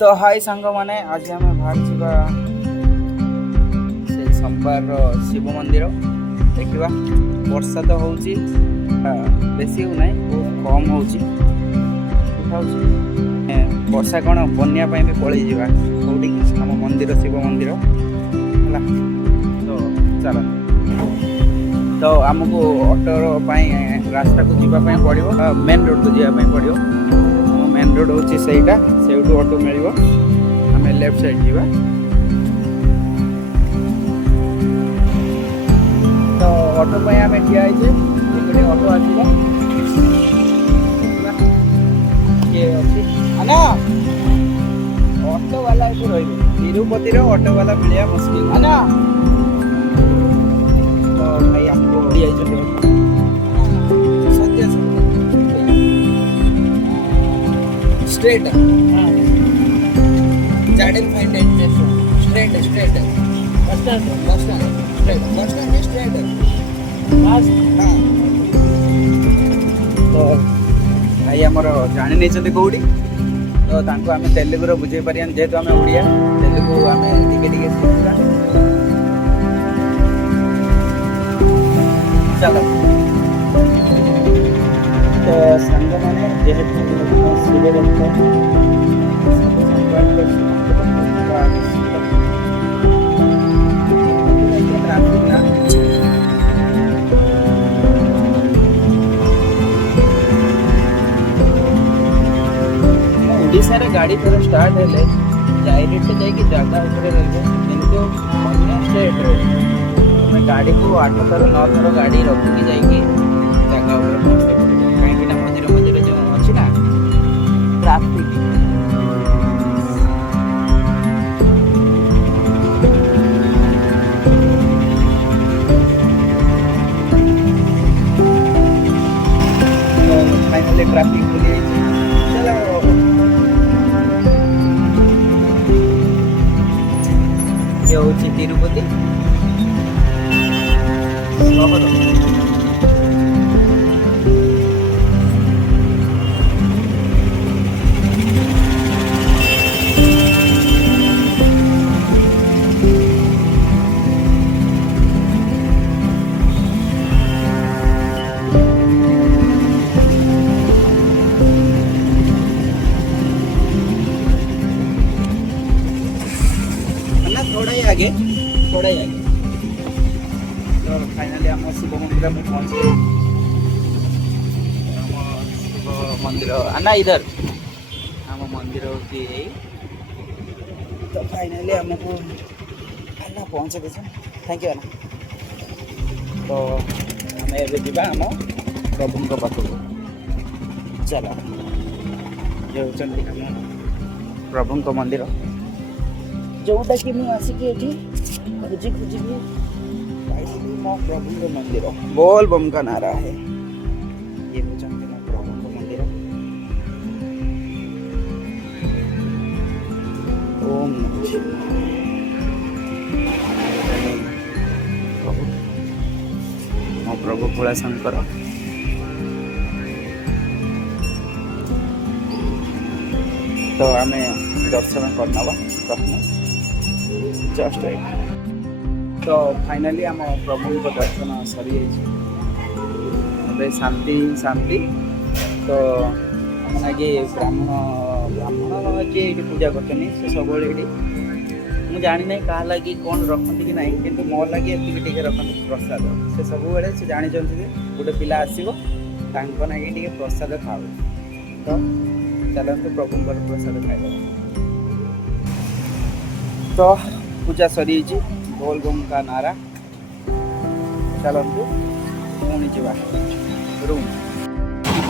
तो हाई सांग मैंने आज आम बाहर से सोमवार शिव मंदिर देखा। वर्षा तो हो बेसी हो ना बहुत कम हो वर्षा कौन बनिया भी पलि जावा कौटी आम मंदिर शिव मंदिर है। तो चल तो आमको ऑटो रास्ता को जीवाई पड़ो मेन रोड को जीवाई पड़ो। मेन रोड हूँ सहीटा से ऑटो मिल आम लेफ्ट साइड जीवा। तो ऑटो पर आम ठिया गोटे ऑटो आसो ना ऑटो वाला ये तिरुपति ऑटो वाला मिले मुश्किल है ना। तो भाई हमको straight Jordan find straight straight बस स्ट्रेट हाँ। तो भाई आमर जानी नहीं कौटी तो आम तेलुगुर बुझे पार जेहेतु आम ओडिया तेलुगु आम टे शिखा। चलो तो संग मैंने जेहेतु शिव ओडिशा गाड़ी थोड़ा स्टार्ट है डायरेक्ट जाकि जगह किंतु अन्य स्टेट रे गाड़ी को 8 थर 9 थर गाड़ी रखिकी जाकि जगह कहीं मझे मझे जो अच्छी ना ट्राफिक फाइनली ट्राफिक खुली ये हूँ तिरुपति थोड़ा ही आगे तो फाइनली आम शिव मंदिर में पहुँच गए। शिव मंदिर आना इधर आम मंदिर होती तो फाइनली आमको आना पहुँचे दे थैंक यू आना। तो आम एवं आम प्रभु पाखक चलो ये हूँ प्रभु मंदिर जोटा कि मुझे खोजी खोजी मो प्रभु मंदिर बोल बम का नारा है। ये हूँ मो प्रभु मंदिर ओम मो प्रभु भोला शंकर। तो आम दर्शन करनवा प्रथम जस्ट तो फाइनली आम प्रभु को दर्शन सरी जाए शांति शांति। तो आम लगे ब्राह्मण जी ये पूजा करते से सब मुझे जानी ना क्या लगी कौन रखती कि नहीं किंतु मो लगे ये रखते प्रसाद से सब से जानी गोटे पिला आसो ना प्रसाद खाओ। तो चलते प्रभु प्रसाद खाई तो पूजा सरी बोल बम का नारा चलतु पुणी जा रूम।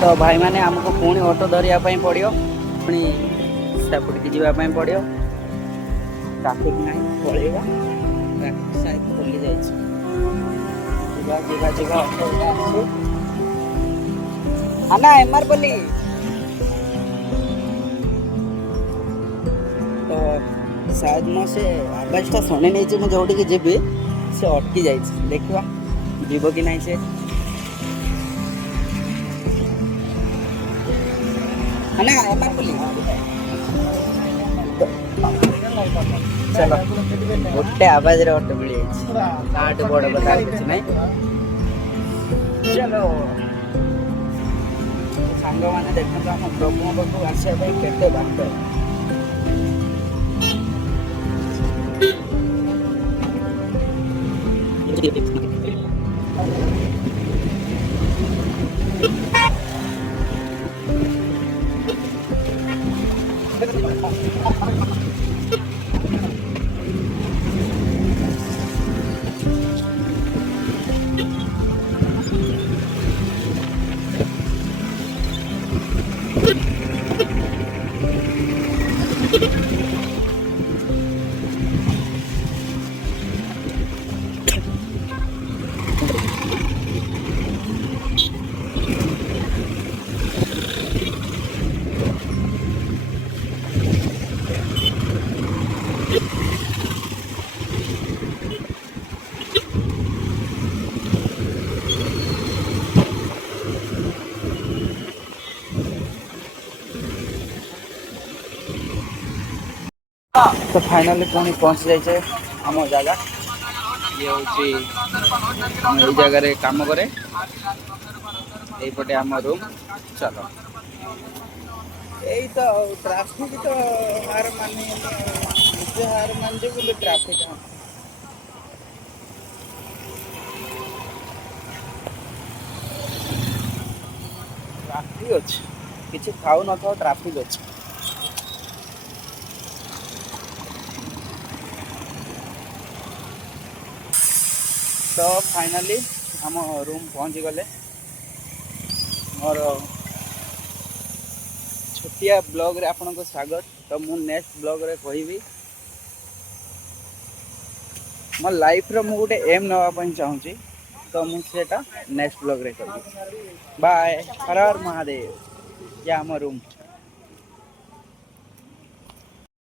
तो भाई मैंने आमको पुणी ऑटो धरियापाई पड़ो पुणी सेपटिक जावाई पड़ो ट्राफिक ना पलैया ट्राफिक खोली जा आना एमआर बोली। तो शायद मो से आवाजटा शुणी नहीं मुझे जोटी जीवी से अटकी जा देखा जीव कि नहीं से ना एमआर बोली। तो चलो गोटे आवाज रे ऑटो मिल जाए बड़ कथा कुछ नहीं। चलो सांग मैंने देखते आम प्रभु पाखु आसवा केते बात तो फाइनली पुणी पहुँची जाइए आम जगह ये हूँ ये जगह काम करे यपटे आम रूम। चलो यही तो ट्राफिक तो हार मानी हार मान जे बोले ट्राफिक ट्राफिक अच्छे किसी खाऊ न था ट्राफिक अच्छे। तो फाइनली आम रूम पहुँची गले मोर छोटिया ब्लॉग रे आपन को स्वागत। तो मु नेक्स्ट ब्लॉग रे कहिबी मो लाइफ रो मु गोटे एम नवा पई चाहूची तो मु सेटा नेक्स्ट ब्लॉग रे करबी। बाय हर हर महादेव। या आम रूम।